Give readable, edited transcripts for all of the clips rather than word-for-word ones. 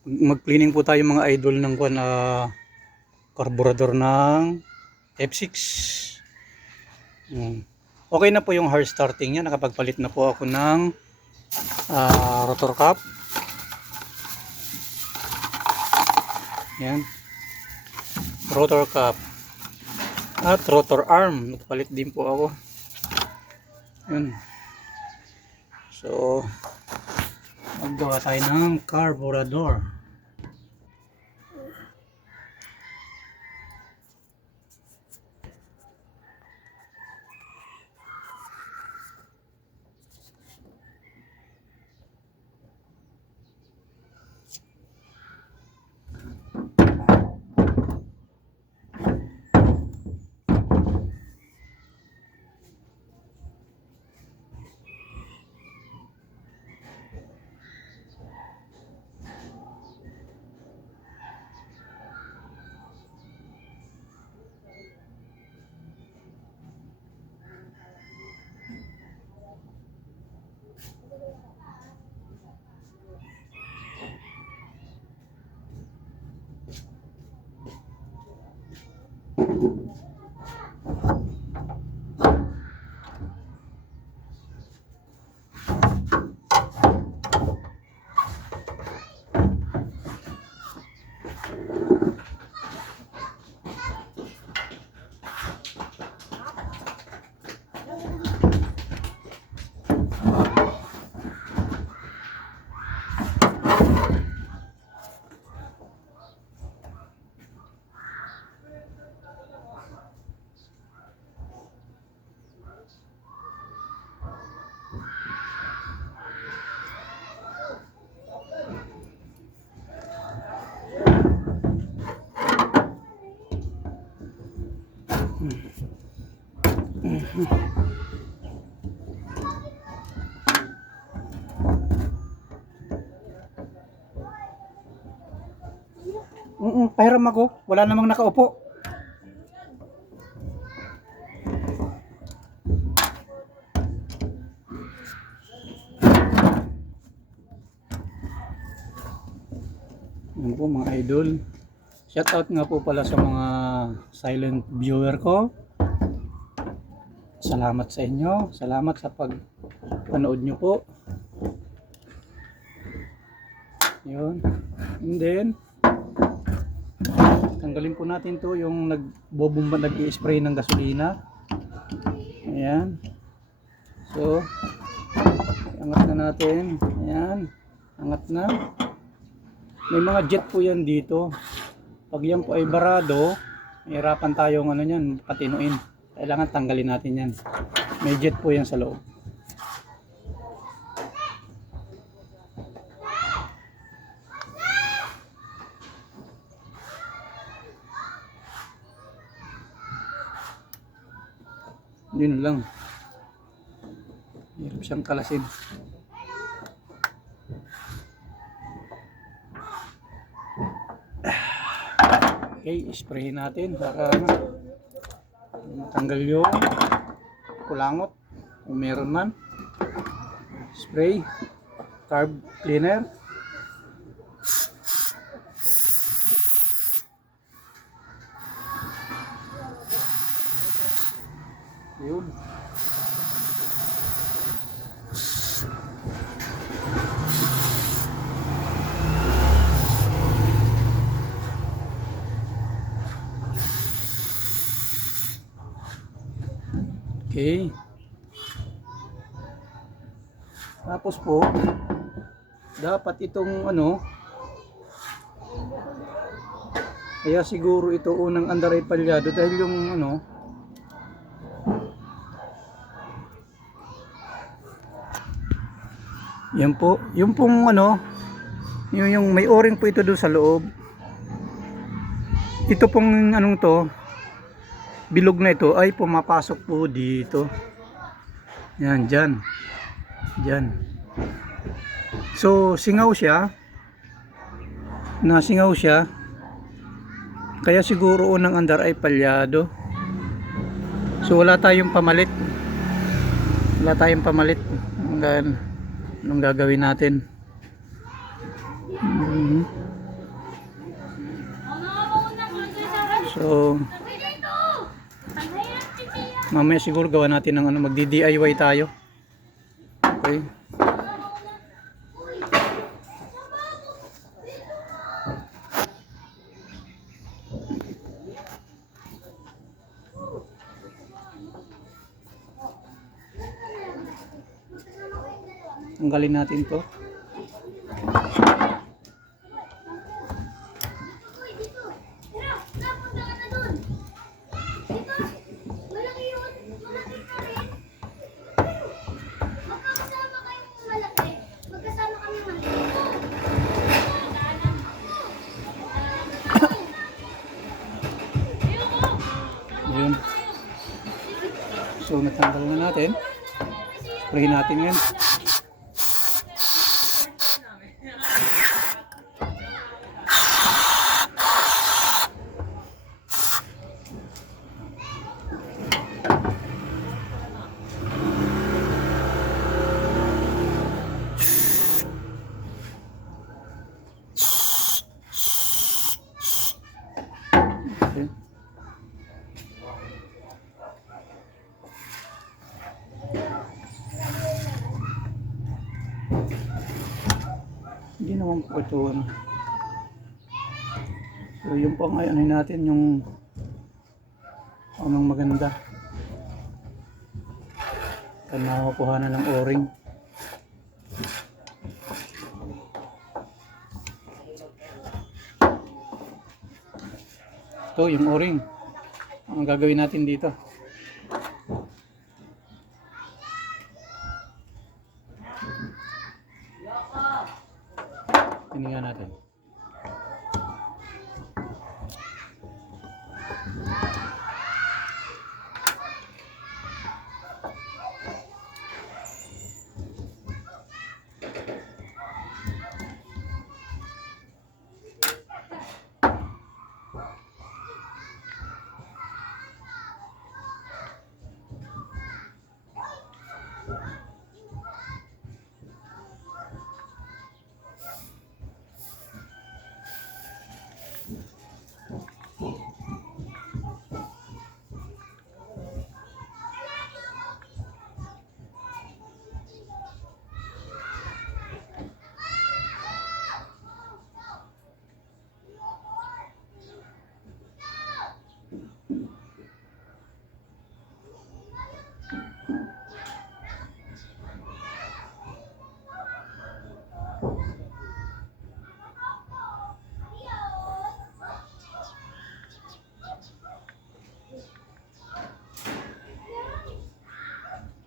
Mag-cleaning po tayo mga idol ng carburetor ng F6. Okay na po yung hard starting niya. Nakapagpalit na po ako ng rotor cap. Yan. Rotor cap at rotor arm. Nagpalit din po ako. Yan. So, maggawa tayo ng carburetor. Pahiram ako. Wala namang nakaupo. Yan po mga idol. Shout out nga po pala sa mga silent viewer ko. Salamat sa inyo. Salamat sa panood nyo po. Yun. And then, tanggalin po natin to yung nagbobomba, nag-i-spray ng gasolina. Ayan. So, angat na natin. Ayan. Angat na. May mga jet po yan dito. Pag yan po ay barado, mahirapan tayong patinuin. Kailangan tanggalin natin yan. May jet po yan sa loob. Yun lang. Hirap siyang kalasin. Okay, sprayin natin para tanggal yung kulangot kung meron man. Spray, carb cleaner. Yun. Okay. Tapos po, dapat itong kaya siguro ito unang andaray palyado dahil yung yan po, yung pong yung may o-ring po ito doon sa loob. Ito pong bilog na ito ay pumapasok po dito. Yan, dyan. Dyan. So, singaw siya. Nasingaw siya. Kaya siguro unang andar ay palyado. So, wala tayong pamalit. Wala tayong pamalit. Anong gagawin natin? Mhm. So, mamaya siguro gawa natin ng ano, magdi-DIY tayo. Okay. Tanggalin natin to. Ayun. So natanggal na natin. Spray natin yan. Okay. Hindi naman po ito ano. So yung pang ano natin yung anong maganda. Nakukuha na ng o-ring. Ito yung o-ring. Ang gagawin natin dito. Tingnan natin.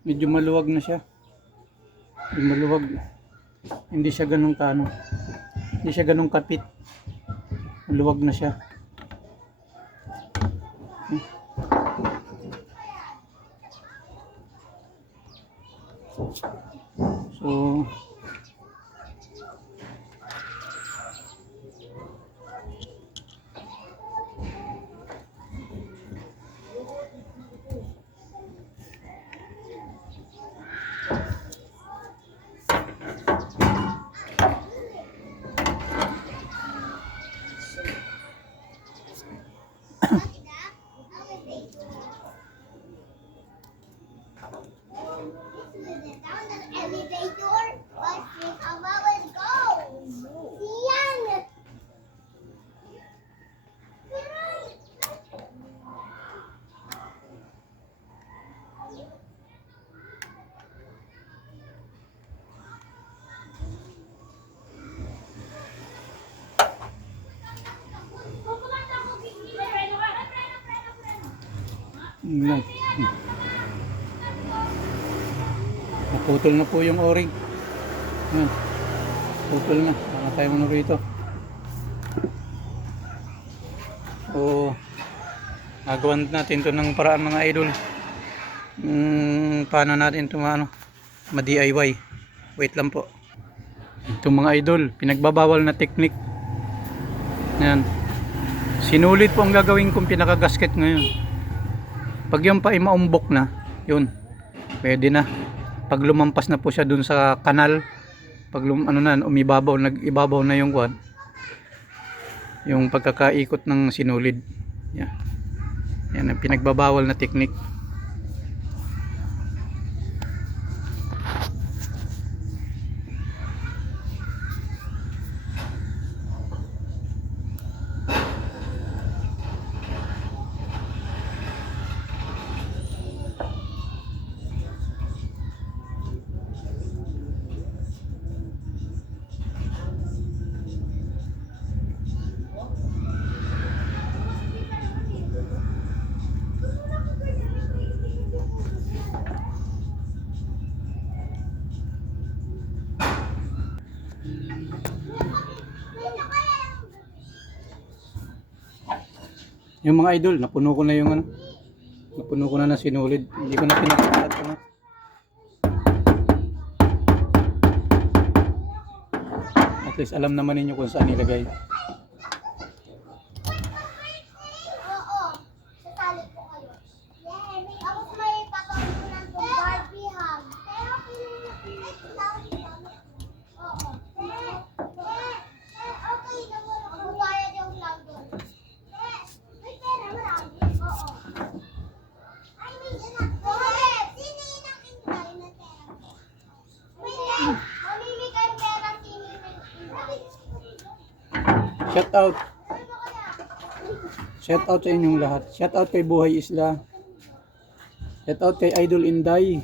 Medyo maluwag na siya. Medyo maluwag. Hindi siya ganun kaano. Hindi siya ganun kapit. Maluwag na siya. So lang. Naputol na po yung o-ring. Yan. Putol na. Wala tayo muna rito. So, nagawan natin to ng paraan mga idol. Paano natin ito ma-DIY. Wait lang po. Ito mga idol, pinagbabawal na technique. Yan. Sinulit po ang gagawin kong pinaka-gasket ngayon. Pag yung pa maumbok na, yun, pwede na. Pag lumampas na po siya dun sa kanal, Pag ano na, umibabaw, nag-ibabaw na yung kwan, yung pagkakaikot ng sinulid. Yan. Yan ang pinagbabawal na technique. Yung mga idol, napuno ko na yung ano, napuno ko na ng sinulid. Hindi ko na pinakakalat ano. At least alam naman ninyo kung saan nilagay. Oo, sasali po kayo. Yeah, ako may papakunan ng Barbie hug. Pero oo. Okay, magbayad yung vlog doon. May pera marami. Oo. Ay, may anak. Sino yun ang ingay na pera? Mamimigay pera sino yung ingay. Shout out. Shout out sa inyong lahat. Shout out kay Buhay Isla. Shout out kay Idol Inday.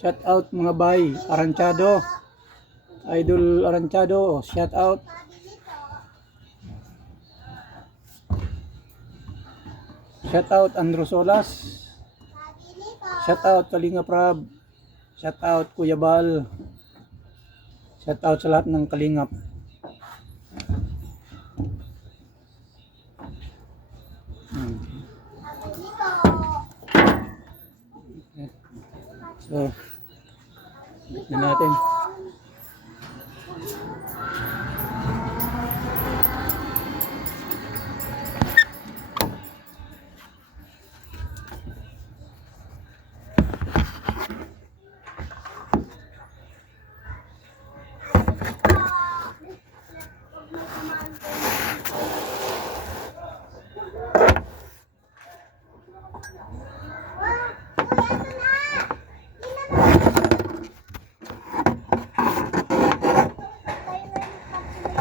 Shout out mga bay, Aranchado. Idol Aranchado, shout out. Shout out Andrew Solas. Shout out Kalinga Prab. Shout out Kuya Bal. Shout out sa lahat ng Kalingap. So, na natin.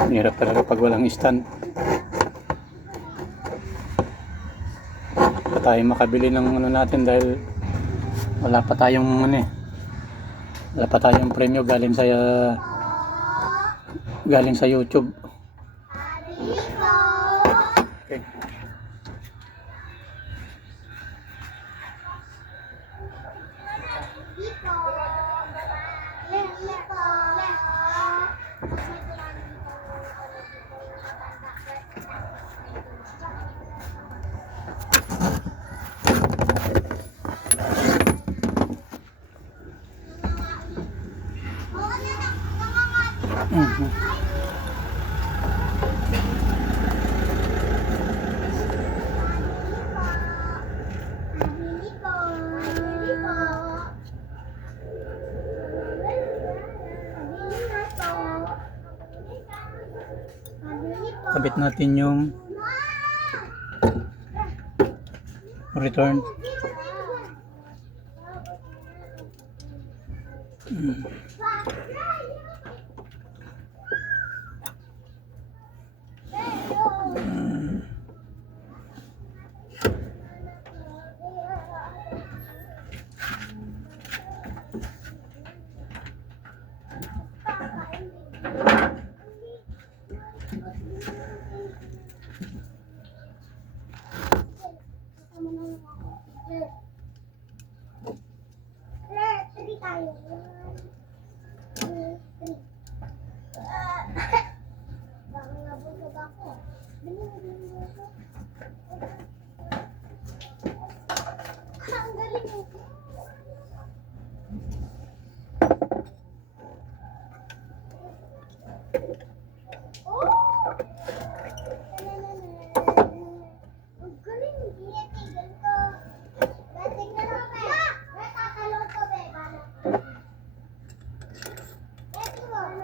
Hirap talaga pag walang stand. Pa tayo makabili ng ano natin dahil wala pa tayong ano eh. Wala pa tayong premyo galing sa YouTube. Okay. Kabit natin yung return. Ang galing mo. Ang galing, hindi tigil ko. Tingnan mo, be. Tatalon ko, be. Let's go.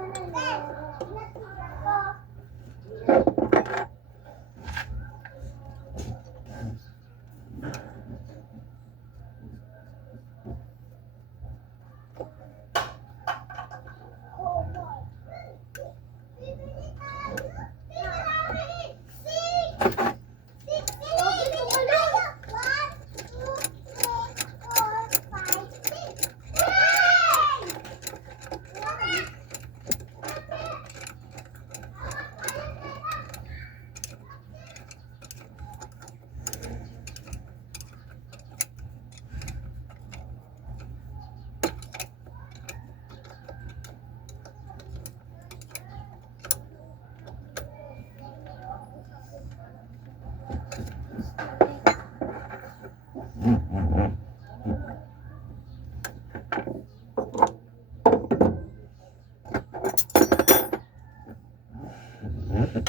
Okay.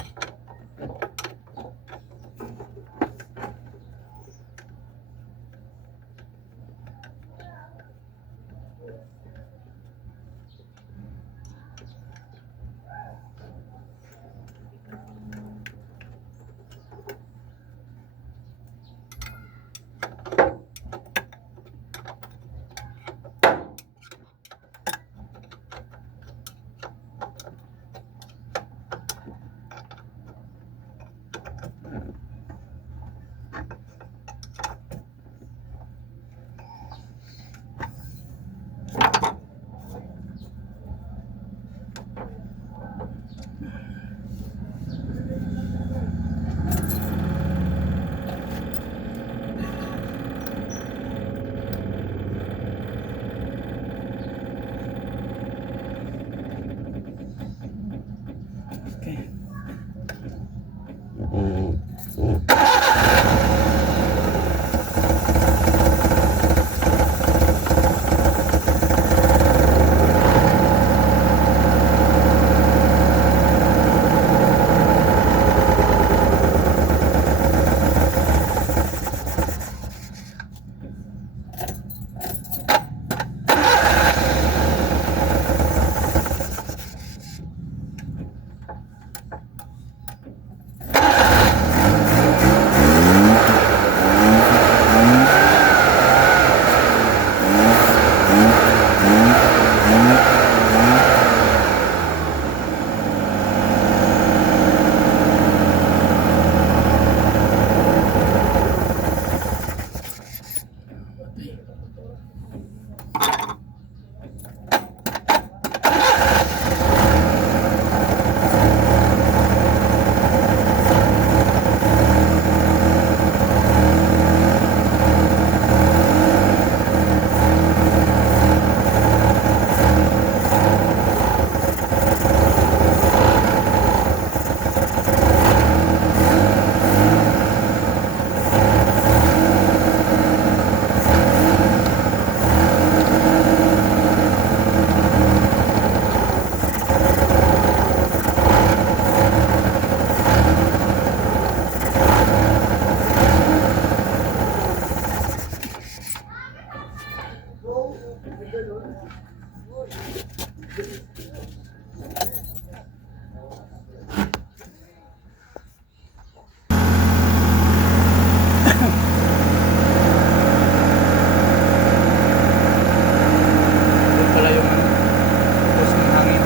Yun pala yung push ng hangin.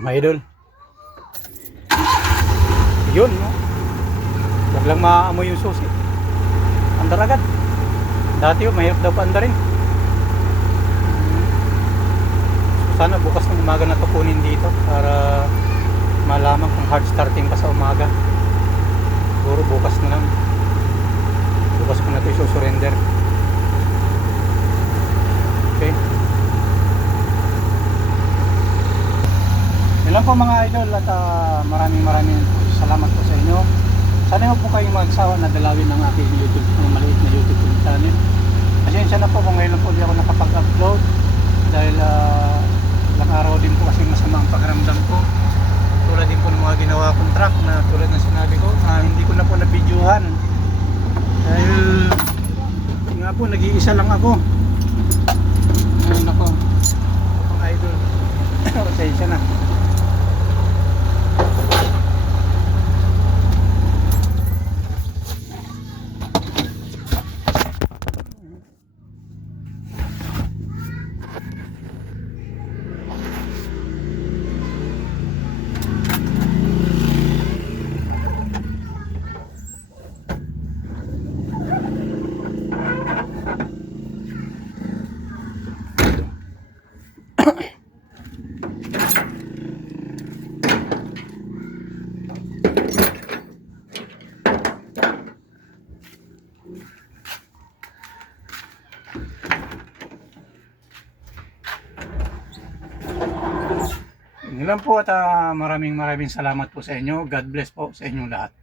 Mga idol. Yun, no? Huwag lang maaamoy yung susi. Andar agad. Dati yun, mahirap daw pa andarin. So, sana bukas ng umaga na ito kunin dito para malaman kung hard starting pa sa umaga. Siguro bukas na lang. Bukas ko na ito isusurrender. Okay. Yun lang po mga idol at maraming salamat po sa inyo. Sana po kayong magsawa na dalawin ng aking YouTube, ng maliit na YouTube channel. po, nag-iisa lang ako. Ayun ako. Mga idol. Pasensya na. Yun lang po at maraming salamat po sa inyo. God bless po sa inyong lahat.